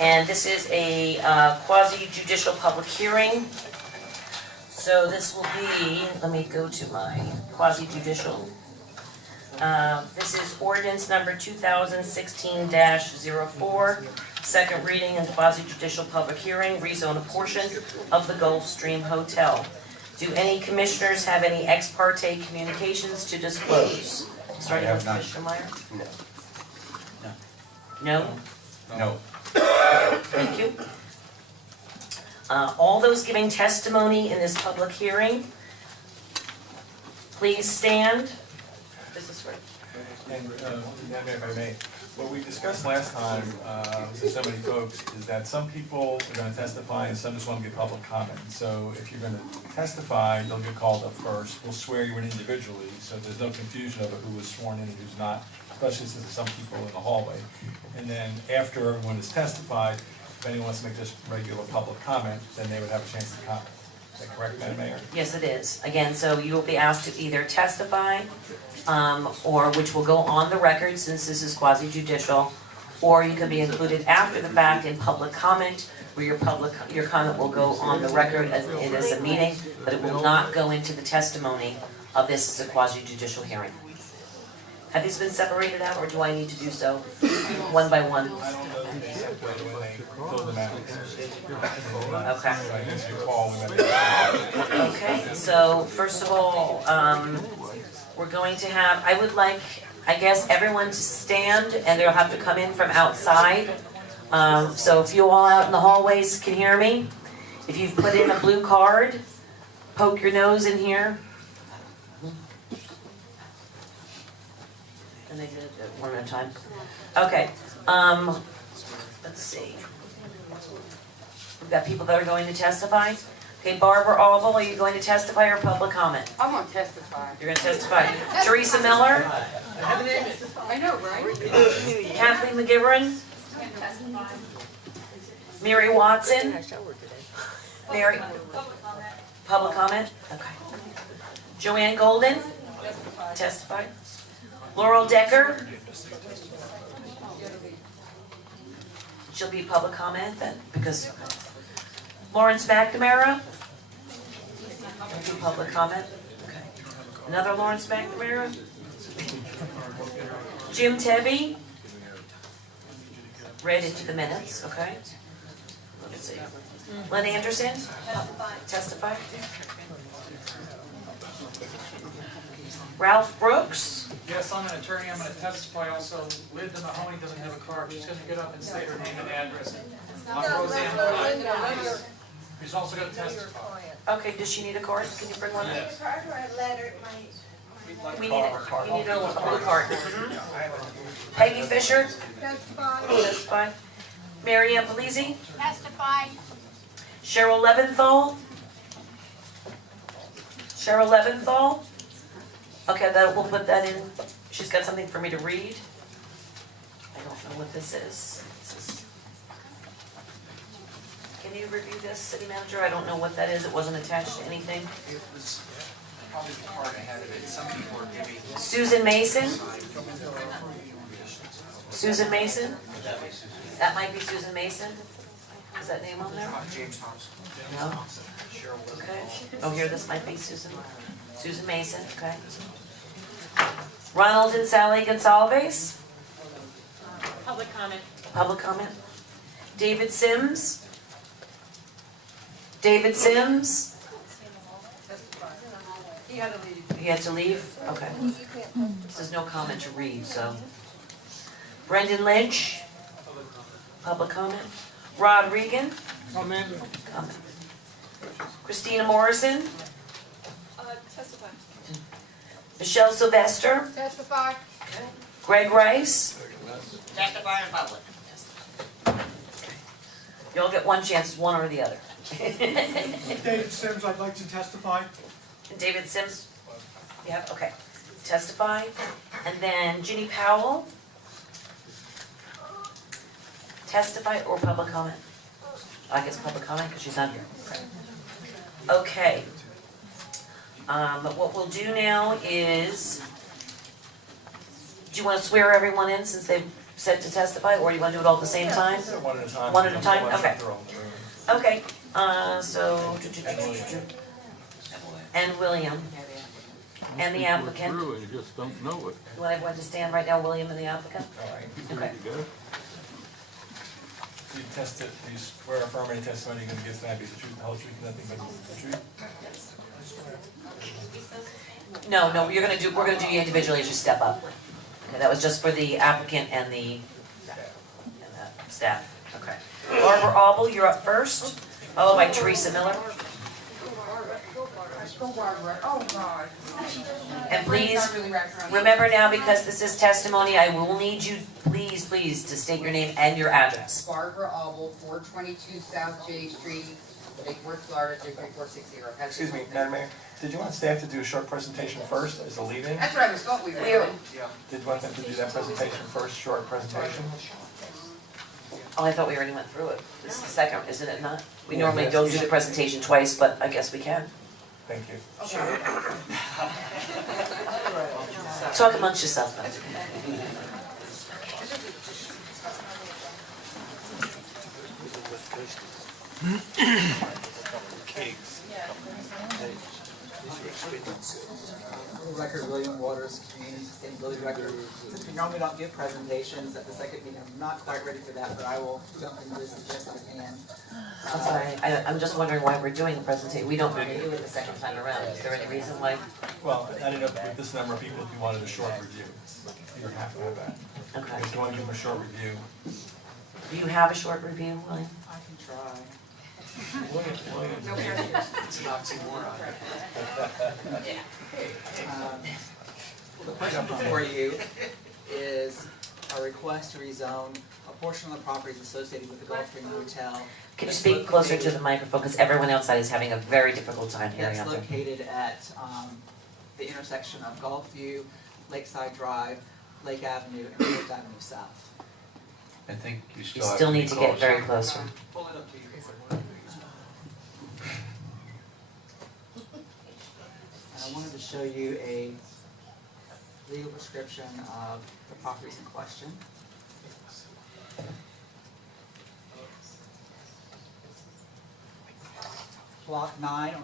And this is a quasi-judicial public hearing. So this will be, let me go to my quasi-judicial. This is ordinance number 2016-04, second reading and quasi-judicial public hearing, rezone a portion of the Gulfstream Hotel. Do any commissioners have any ex parte communications to disclose? Starting with Commissioner Meyer? No. No? No. Thank you. All those giving testimony in this public hearing, please stand. This is for... And, if I may, what we discussed last time with so many folks is that some people are going to testify and some just want to give public comment. So if you're going to testify, you'll get called up first. We'll swear you in individually, so there's no confusion over who was sworn in and who's not, especially since there's some people in the hallway. And then after everyone has testified, if anyone wants to make just regular public comment, then they would have a chance to comment. Is that correct, Madam Mayor? Yes, it is. Again, so you will be asked to either testify, or which will go on the record since this is quasi-judicial, or you can be included after the fact in public comment, where your comment will go on the record as it is a meeting, but it will not go into the testimony of this as a quasi-judicial hearing. Have these been separated out, or do I need to do so one by one? I don't know if they separated when they filled them out. Okay. So I guess you call when they... Okay, so first of all, we're going to have, I would like, I guess, everyone to stand, and they'll have to come in from outside. So if you all out in the hallways can hear me, if you've put in a blue card, poke your nose in here. And they did it one at a time. Okay, let's see. We've got people that are going to testify. Okay, Barbara Alville, are you going to testify or public comment? I'm gonna testify. You're going to testify. Teresa Miller? I know, right? Kathleen McGivern? Mary Watson? Mary? Public comment? Okay. Joanne Golden? Testify. Laurel Decker? She'll be public comment then, because... Lawrence McNamara? Will do public comment. Okay. Another Lawrence McNamara? Jim Tebby? Read into the minutes, okay. Let's see. Len Anderson? Testify. Ralph Brooks? Yes, I'm an attorney, I'm going to testify also. Linda Mahoney doesn't have a card, she's going to get up and say her name and address. I'm Roseanne Ryan, who's also going to testify. Okay, does she need a card? Can you bring one? Yes. We need a blue card. Peggy Fisher? Testify. Mary Ann Polizzi? Testify. Cheryl Leventhal? Cheryl Leventhal? Okay, we'll put that in. She's got something for me to read. I don't know what this is. Can you review this, City Manager? I don't know what that is. It wasn't attached to anything. It was probably the part ahead of it. Some people are giving... Susan Mason? Susan Mason? That might be Susan Mason. Is that name on there? James Thompson. No? Okay. Oh, here, this might be Susan. Susan Mason, okay. Ronald and Sally Gonsalves? Public comment. Public comment. David Sims? David Sims? He had to leave. He had to leave? Okay. There's no comment to read, so. Brendan Lynch? Public comment. Rod Regan? Comment. Comment. Christina Morrison? Testify. Michelle Sylvester? Testify. Greg Rice? Testify in public. You all get one chance, one or the other. David Sims, I'd like to testify. David Sims? Yeah, okay. Testify. And then Ginny Powell? Testify or public comment? I guess public comment because she's not here. Okay. What we'll do now is, do you want to swear everyone in since they've set to testify, or you wanna do it all at the same time? One at a time. One at a time? I'm not sure Okay. if they're all in the room. Okay, so, and William, and the applicant. Through and you just don't know it. You want everyone to stand right now, William and the applicant? All right. Okay. You go. You test it, you swear affirm any testimony you're gonna give tonight, be the truth, the whole truth, and nothing but the truth? No, we're gonna do you individually as you step up. Okay, that was just for the applicant and the staff, okay. Barbara Auble, you're up first, followed by Teresa Miller. Oh, God. And please, Brain's not really wrapped around it. remember now, because this is testimony, I will need you, please, to state your name and your address. Barbara Auble, 422 South J Street, Lake Worth, Florida, 33460. Excuse me, Madam Mayor, did you want staff to do a short presentation first as a lead-in? That's what I was thought we were We are- doing. Did you want them to do that presentation first, short presentation? Oh, I thought we already went through it. This is the second, isn't it not? We normally don't do the presentation twice, but I guess we can. Thank you. Talk amongst yourselves, that's okay. Record William Waters, Community Sustainability Director. Since we normally don't give presentations at the second meeting, I'm not quite ready for that, but I will jump into this as best I can. I'm sorry, I'm just wondering why we're doing the presentation. We don't normally do it the second time around. Is there any reason why? Well, I didn't know with this number of people if you wanted a short review. You would have to have that. Okay. If you want to give them a short review. Do you have a short review, William? I can try. It's an oxymoron. The question before you is a request to rezone a portion of the properties associated with the Gulfstream Hotel. Can you speak closer to the microphone, because everyone outside is having a very difficult time hearing That's out there. located at the intersection of Gulfview, Lakeside Drive, Lake Avenue, and First Avenue South. I think you You still have to still be need to get close. very close. Pull it up to you. And I wanted to show you a legal description of the properties in question. Block 9, on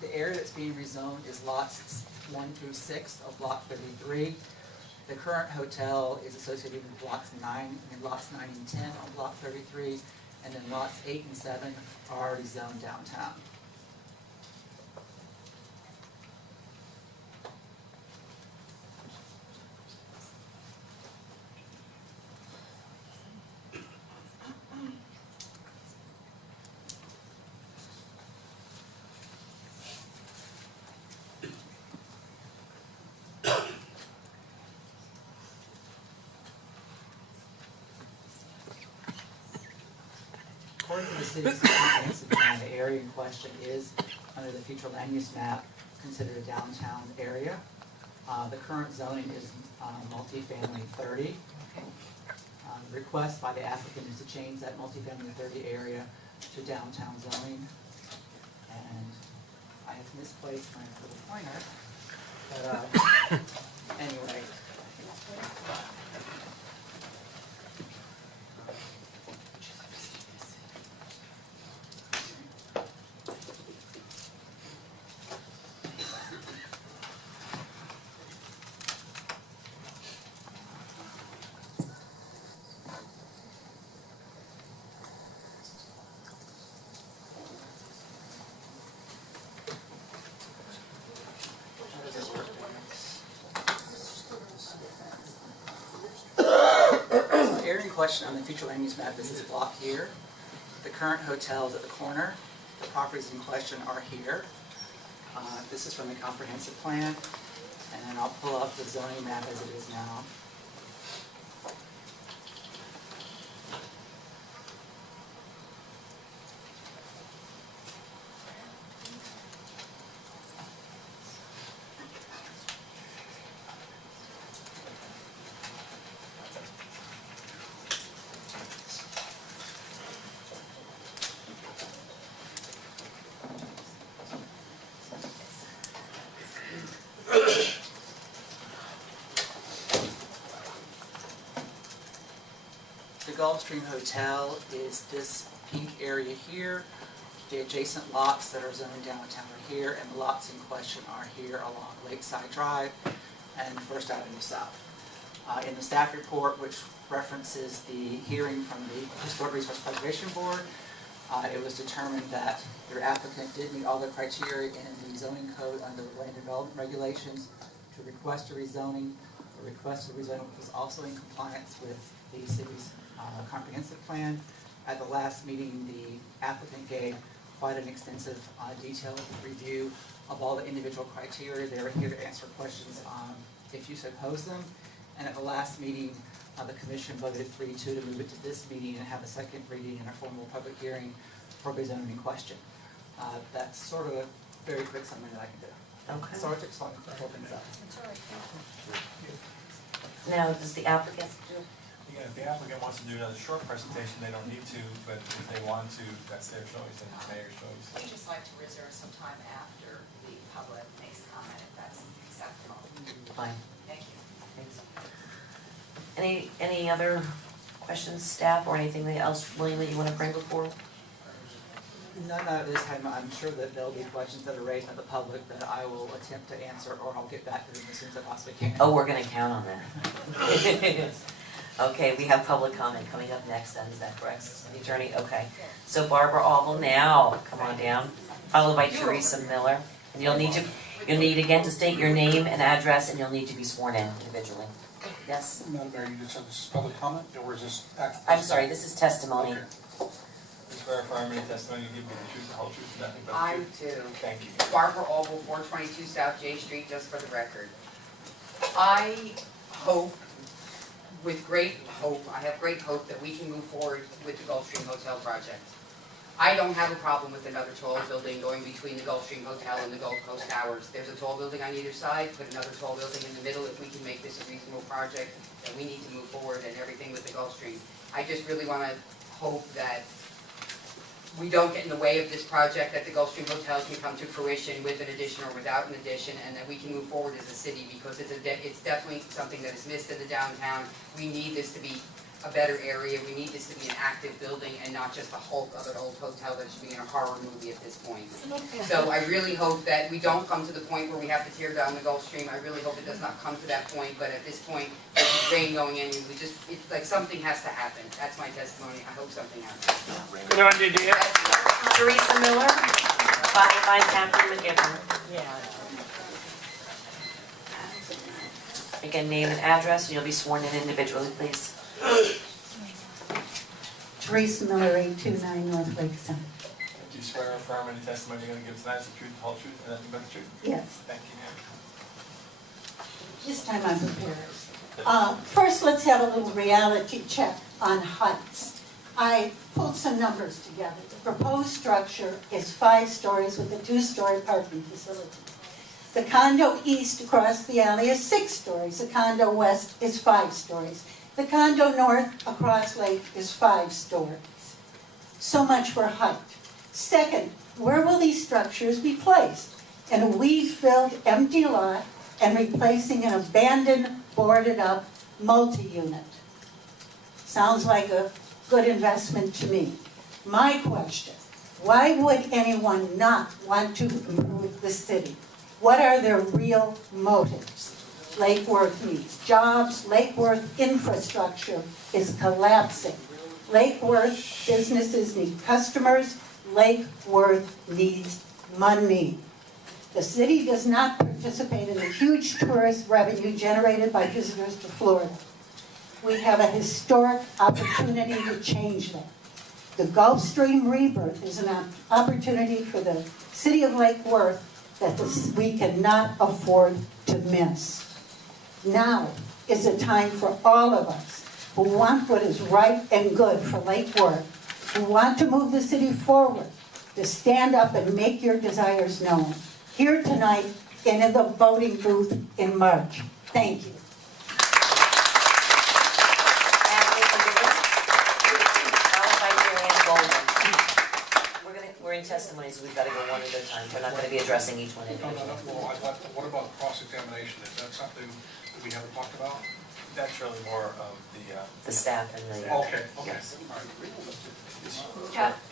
the area that's being rezoned is lots 1 through 6 of block 33. The current hotel is associated with lots 9 and 10 on block 33, and then lots 8 and 7 are already zoned downtown. According to the city's comprehensive plan, the area in question is, under the future land use map, considered a downtown area. The current zoning is multifamily 30. The request by the applicant is to change that multifamily 30 area to downtown zoning. And I have misplaced my little pointer, but anyway. The area in question on the future land use map is this block here. The current hotel is at the corner. The properties in question are here. This is from the comprehensive plan, and then I'll pull up the zoning map as it is now. Gulfstream Hotel is this pink area here. The adjacent lots that are zoned downtown are here, and the lots in question are here along Lakeside Drive and First Avenue South. In the staff report, which references the hearing from the Historic Resource Preservation Board, it was determined that your applicant did meet all the criteria in the zoning code under the land development regulations to request a rezoning. The request of rezoning was also in compliance with the city's comprehensive plan. At the last meeting, the applicant gave quite an extensive detailed review of all the individual criteria. They were here to answer questions if you so pose them. And at the last meeting, the commission voted 3-2 to move it to this meeting and have a second reading and a formal public hearing for the zoning question. That's sort of a very quick summary that I can do. Okay. Sorry, it took so long to pull things up. Now, does the applicant do? Again, if the applicant wants to do another short presentation, they don't need to, but if they want to, that's their choice and the mayor's choice. We just like to reserve some time after the public makes comment, if that's acceptable. Fine. Thank you. Thanks. Any other questions, staff, or anything else, William, that you want to bring before? None at this time. I'm sure that there'll be questions that are raised by the public that I will attempt to answer, or I'll get back to them as soon as I possibly can. Oh, we're gonna count on that. Okay, we have public comment coming up next then, is that correct? The attorney, okay. So Barbara Alble now, come on down, followed by Teresa Miller. And you'll need again to state your name and address, and you'll need to be sworn in individually. Yes? Madam Mayor, you just said this is public comment, or is this act? I'm sorry, this is testimony. Okay. Please verify any testimony you give me the truth, the whole truth, and nothing but the I truth. do. Thank you. Barbara Alble, 422 South J Street, just for the record. I hope, with great hope, I have great hope that we can move forward with the Gulfstream Hotel project. I don't have a problem with another tall building going between the Gulfstream Hotel and the Gulf Coast Towers. There's a tall building on either side, put another tall building in the middle if we can make this a reasonable project, that we need to move forward and everything with the Gulfstream. I just really want to hope that we don't get in the way of this project, that the Gulfstream Hotel can come to fruition with an addition or without an addition, and that we can move forward as a city, because it's definitely something that is missed in the downtown. We need this to be a better area, we need this to be an active building and not just a hulk of an old hotel that should be in a horror movie at this point. So I really hope that we don't come to the point where we have to tear down the Gulfstream. I really hope it does not come to that point, but at this point, there's a train going in, it's like something has to happen. That's my testimony, I hope something happens. Teresa Miller, followed by Catherine McGivern. Again, name and address, and you'll be sworn in individually, please. Teresa Miller, 829 North Lakeside. Do you swear or affirm any testimony you're going to give tonight is the truth, the whole truth, and nothing but the truth? Yes, Thank you, ma'am. this time I'm prepared. First, let's have a little reality check on heights. I pulled some numbers together. The proposed structure is 5 stories with a 2-story parking facility. The condo east across the alley is 6 stories. The condo west is 5 stories. The condo north across Lake is 5 stories. So much for height. Second, where will these structures be placed? In a weed-filled empty lot and replacing an abandoned, boarded-up multi-unit. Sounds like a good investment to me. My question, why would anyone not want to improve the city? What are their real motives? Lake Worth needs jobs. Lake Worth infrastructure is collapsing. Lake Worth businesses need customers. Lake Worth needs money. The city does not participate in the huge tourist revenue generated by visitors to Florida. We have a historic opportunity to change that. The Gulfstream rebirth is an opportunity for the city of Lake Worth that we cannot afford to miss. Now is a time for all of us who want what is right and good for Lake Worth, who want to move the city forward, to stand up and make your desires known, here tonight and in the voting booth in March. Thank you. We're in testimony, so we've got to go one at a time. We're not going to be addressing each one individually. Well, what about cross-examination? Is that something that we haven't talked about? That's really more of the staff and the. Okay, okay. Yes.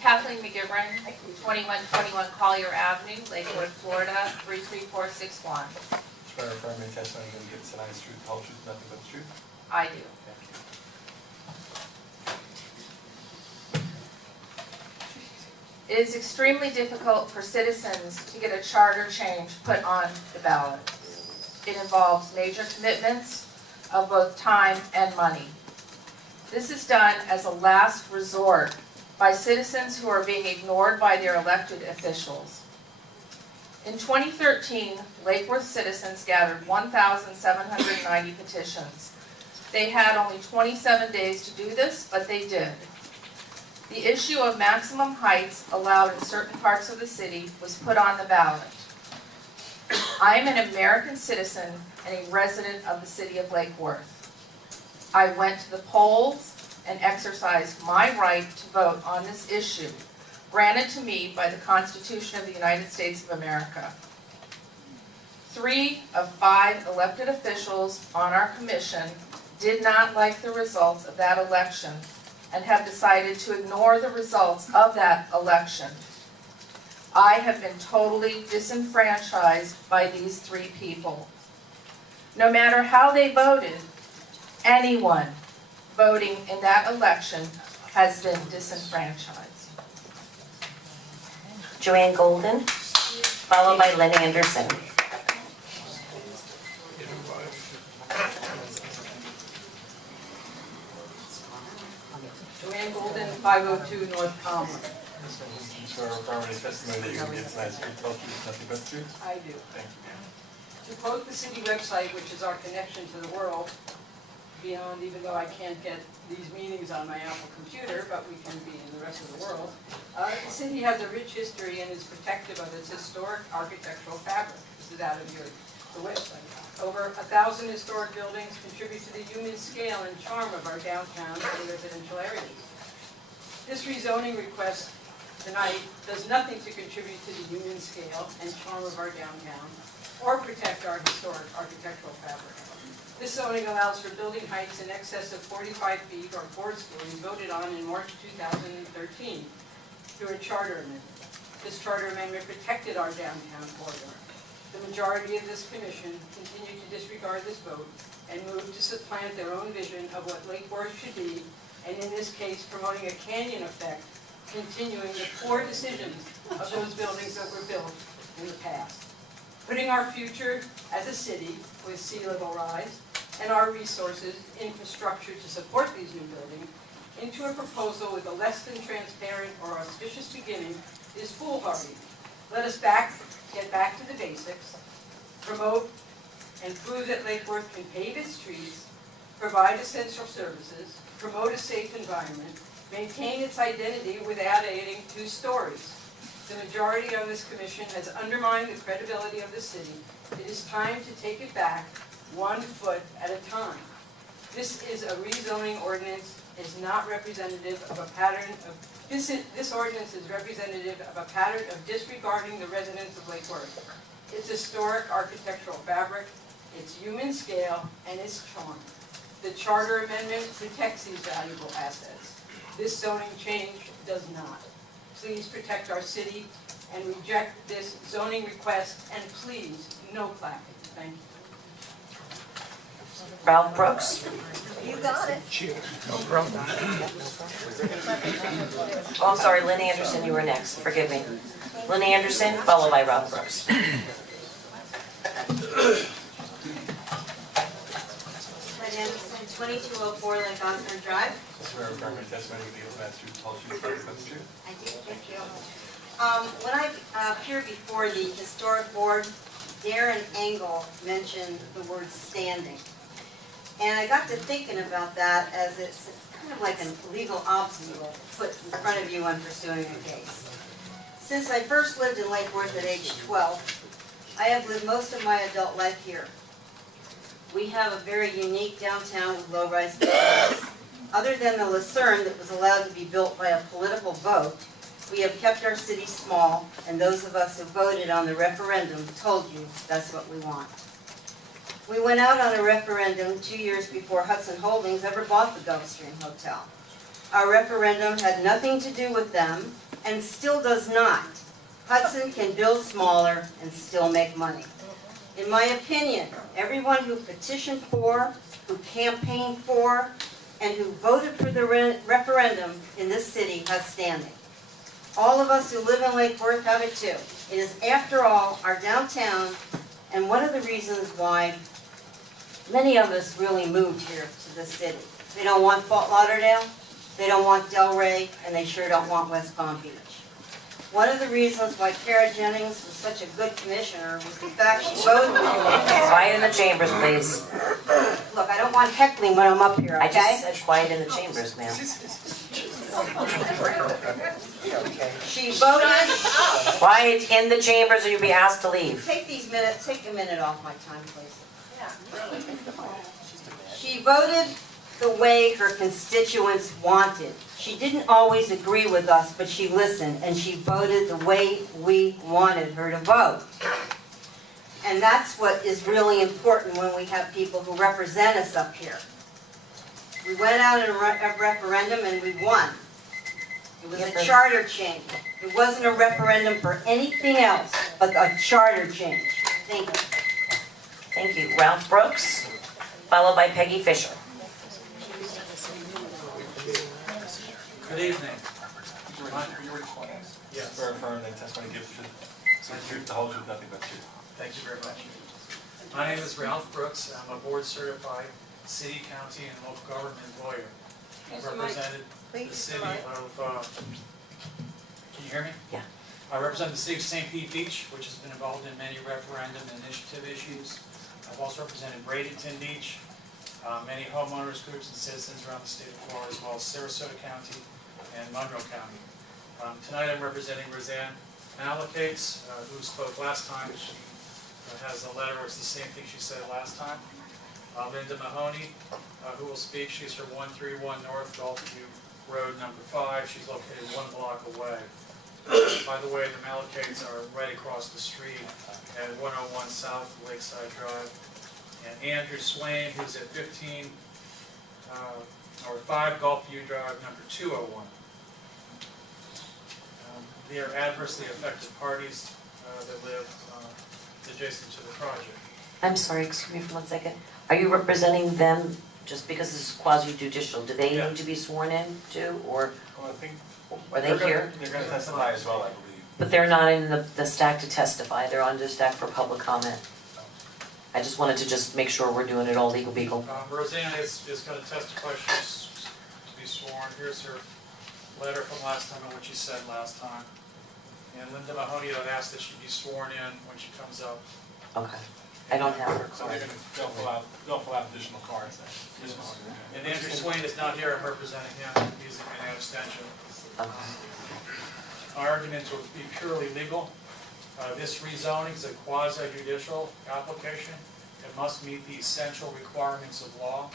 Kathleen McGivern, 2121 Collier Avenue, Lakewood, Florida, 33461. swear or affirm any testimony you're going to give tonight is truth, the whole truth, nothing but the truth. I do. Thank you. It is extremely difficult for citizens to get a charter change put on the ballot. It involves major commitments of both time and money. This is done as a last resort by citizens who are being ignored by their elected officials. In 2013, Lake Worth citizens gathered 1,790 petitions. They had only 27 days to do this, but they did. The issue of maximum heights allowed in certain parts of the city was put on the ballot. I am an American citizen and a resident of the city of Lake Worth. I went to the polls and exercised my right to vote on this issue, granted to me by the Constitution of the United States of America. 3 of 5 elected officials on our commission did not like the results of that election and have decided to ignore the results of that election. I have been totally disenfranchised by these 3 people. No matter how they voted, anyone voting in that election has been disenfranchised. Joanne Golden, followed by Lenny Anderson. Joanne Golden, 502 North Commerce. Swear or affirm any testimony that you're going to give tonight is truth, the whole truth, nothing but the truth. I do. Thank you, ma'am. To quote the city website, which is our connection to the world, beyond, even though I can't get these meetings on my Apple computer, but we can be in the rest of the world, the city has a rich history and is protective of its historic architectural fabric. This is out of the website. Over 1,000 historic buildings contribute to the human scale and charm of our downtown and residential areas. This rezoning request tonight does nothing to contribute to the human scale and charm of our downtown or protect our historic architectural fabric. This zoning allows for building heights in excess of 45 feet or 4 stories voted on in March 2013 through a charter amendment. This charter amendment protected our downtown corridor. The majority of this commission continued to disregard this vote and moved to supplant their own vision of what Lake Worth should be, and in this case promoting a canyon effect, continuing the poor decisions of those buildings that were built in the past. Putting our future as a city with sea level rise and our resources, infrastructure to support these new buildings, into a proposal with a less than transparent or auspicious beginning is foolhardy. Let us get back to the basics, promote and prove that Lake Worth can pave its streets, provide essential services, promote a safe environment, maintain its identity without adding 2 stories. The majority on this commission has undermined the credibility of the city. It is time to take it back 1 foot at a time. This is a rezoning ordinance, is not representative of a pattern of, this ordinance is representative of a pattern of disregarding the residents of Lake Worth. Its historic architectural fabric, its human scale, and its charm. The charter amendment protects these valuable assets. This zoning change does not. Please protect our city and reject this zoning request, and please, no clapping. Thank you. Ralph Brooks. You got it. Oh, I'm sorry, Lenny Anderson, you were next, forgive me. Lenny Anderson, followed by Ralph Brooks. Len Anderson, 2204 Lake Osborne Drive. Swear or affirm any testimony you're going to give tonight is truth, the whole truth, nothing but the truth. I do, thank you. When I appeared before the historic board, Darren Engel mentioned the word standing. And I got to thinking about that as it's kind of like a legal obstacle put in front of you when pursuing a case. Since I first lived in Lake Worth at age 12, I have lived most of my adult life here. We have a very unique downtown with low-rise buildings. Other than the Lucerne that was allowed to be built by a political vote, we have kept our city small, and those of us who voted on the referendum told you that's what we want. We went out on a referendum 2 years before Hudson Holdings ever bought the Gulfstream Hotel. Our referendum had nothing to do with them and still does not. Hudson can build smaller and still make money. In my opinion, everyone who petitioned for, who campaigned for, and who voted for the referendum in this city has standing. All of us who live in Lake Worth have it too. It is, after all, our downtown, and one of the reasons why many of us really moved here to this city. They don't want Fort Lauderdale, they don't want Delray, and they sure don't want West Palm Beach. One of the reasons why Kara Jennings was such a good commissioner was the fact she voted. Quiet in the chambers, please. Look, I don't want heckling when I'm up here, okay? I just said quiet in the chambers, ma'am. She voted. Quiet in the chambers or you'll be asked to leave. Take a minute off my time, please. She voted the way her constituents wanted. She didn't always agree with us, but she listened, and she voted the way we wanted her to vote. And that's what is really important when we have people who represent us up here. We went out in a referendum and we won. It was a charter change. It wasn't a referendum for anything else but a charter change. Thank you. Thank you. Ralph Brooks, followed by Peggy Fisher. Good evening. Yes. Swear affirm that testimony gives the truth, the whole truth, nothing but the truth. Thank you very much. My name is Ralph Brooks. I'm a board-certified city, county, and local government lawyer. I represented the city of, can you hear me? Yeah. I represent the city of St. Pete Beach, which has been involved in many referendum and initiative issues. I've also represented Bradenton Beach, many homeowners groups and citizens around the state of Florida, as well as Sarasota County and Monroe County. Tonight I'm representing Roseanne Malakates, who spoke last time. She has a letter, it's the same thing she said last time. Linda Mahoney, who will speak. She's from 131 North Gulfview Road number 5. She's located 1 block away. By the way, the Malakates are right across the street at 101 South Lakeside Drive. And Andrew Swain, who's at 5 Gulfview Drive number 201. They are adversely affected parties that live adjacent to the project. I'm sorry, excuse me for 1 second. Are you representing them just because this is quasi-judicial? Do they need to be sworn in too, or Well, I think are they here? They're going to testify as well, I believe. But they're not in the stack to testify, they're under stack for public comment. I just wanted to just make sure we're doing it all legal beagle. Roseanne is going to testify, she's to be sworn. Here's her letter from last time and what she said last time. And Linda Mahoney had asked that she be sworn in when she comes up. Okay. I don't have her. So they'll fill out additional cards then. And Andrew Swain is not here, I'm representing him, he's an abstention. Okay. Our arguments will be purely legal. This rezoning is a quasi-judicial application. It must meet the essential requirements of law.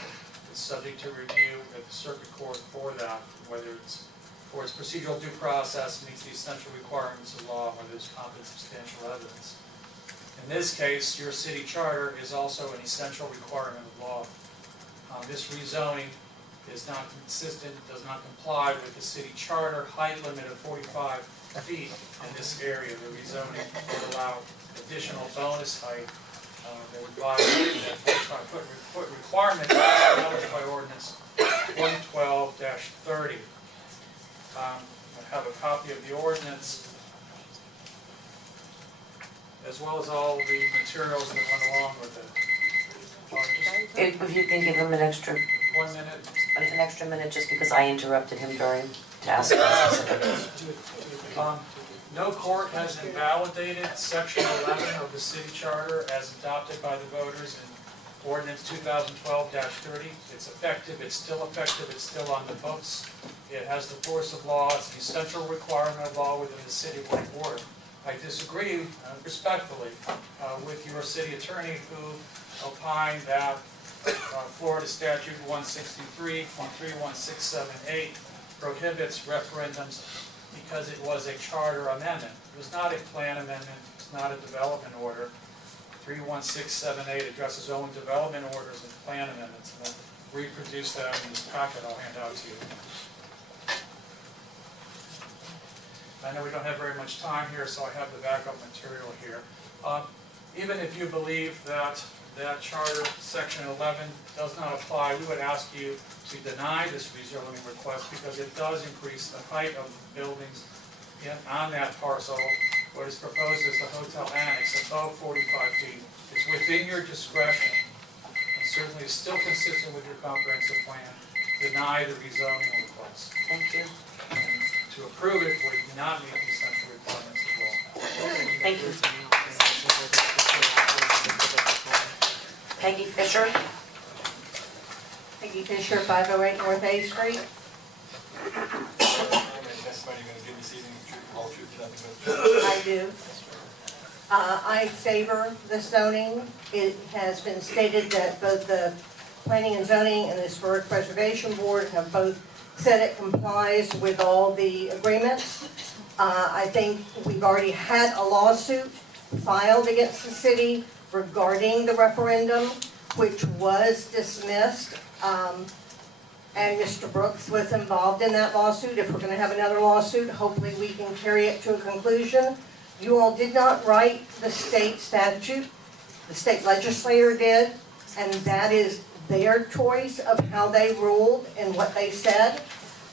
It's subject to review at the circuit court for that, whether it's for its procedural due process, meets the essential requirements of law, whether there's competent substantial evidence. In this case, your city charter is also an essential requirement of law. This rezoning is not consistent, does not comply with the city charter height limit of 45 feet in this area. The rezoning would allow additional bonus height that would violate that 45-foot requirement established by ordinance 112-30. I have a copy of the ordinance, as well as all the materials that went along with it. If you can give him an extra 1 minute. an extra minute, just because I interrupted him during to ask him specifically. No court has invalidated section 11 of the city charter as adopted by the voters in ordinance 2012-30. It's effective, it's still on the books. It has the force of law, it's an essential requirement of law within the city of Lake Worth. I disagree respectfully with your city attorney who opined that Florida Statute 163.31678 prohibits referendums because it was a charter amendment. It was not a plan amendment, it's not a development order. 31678 addresses zoning development orders and plan amendments. And I'll reproduce that in this packet I'll hand out to you. I know we don't have very much time here, so I have the backup material here. Even if you believe that Charter Section 11 does not apply, we would ask you to deny this rezoning request because it does increase the height of buildings on that parcel. What is proposed is the hotel annex above 45 feet. It's within your discretion, and certainly is still consistent with your comprehensive plan. Deny the rezoning request. Thank you. And to approve it would not meet the essential requirements of law. Thank you. Peggy Fisher? Peggy Fisher, 508 North A Street. I do. I favor the zoning. It has been stated that both the Planning and Zoning and the Historic Preservation Board have both said it complies with all the agreements. I think we've already had a lawsuit filed against the city regarding the referendum, which was dismissed. And Mr. Brooks was involved in that lawsuit. If we're going to have another lawsuit, hopefully we can carry it to a conclusion. You all did not write the state statute. The state legislature did, and that is their choice of how they ruled and what they said.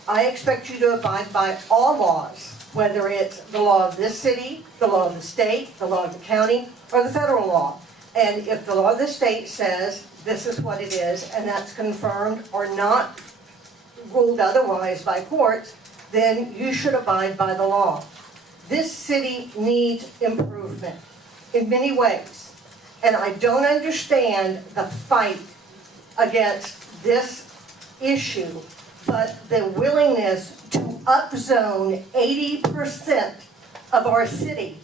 I expect you to abide by all laws, whether it's the law of this city, the law of the state, the law of the county, or the federal law. And if the law of the state says this is what it is, and that's confirmed or not ruled otherwise by courts, then you should abide by the law. This city needs improvement in many ways. And I don't understand the fight against this issue, but the willingness to upzone 80% of our city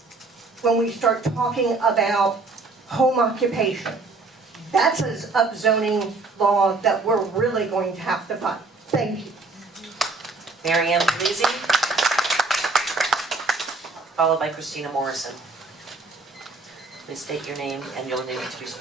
when we start talking about home occupation. That's an upzoning law that we're really going to have to fight. Thank you. Mary Ann Palisi, followed by Christina Morrison. Please state your name and you'll need to be sworn.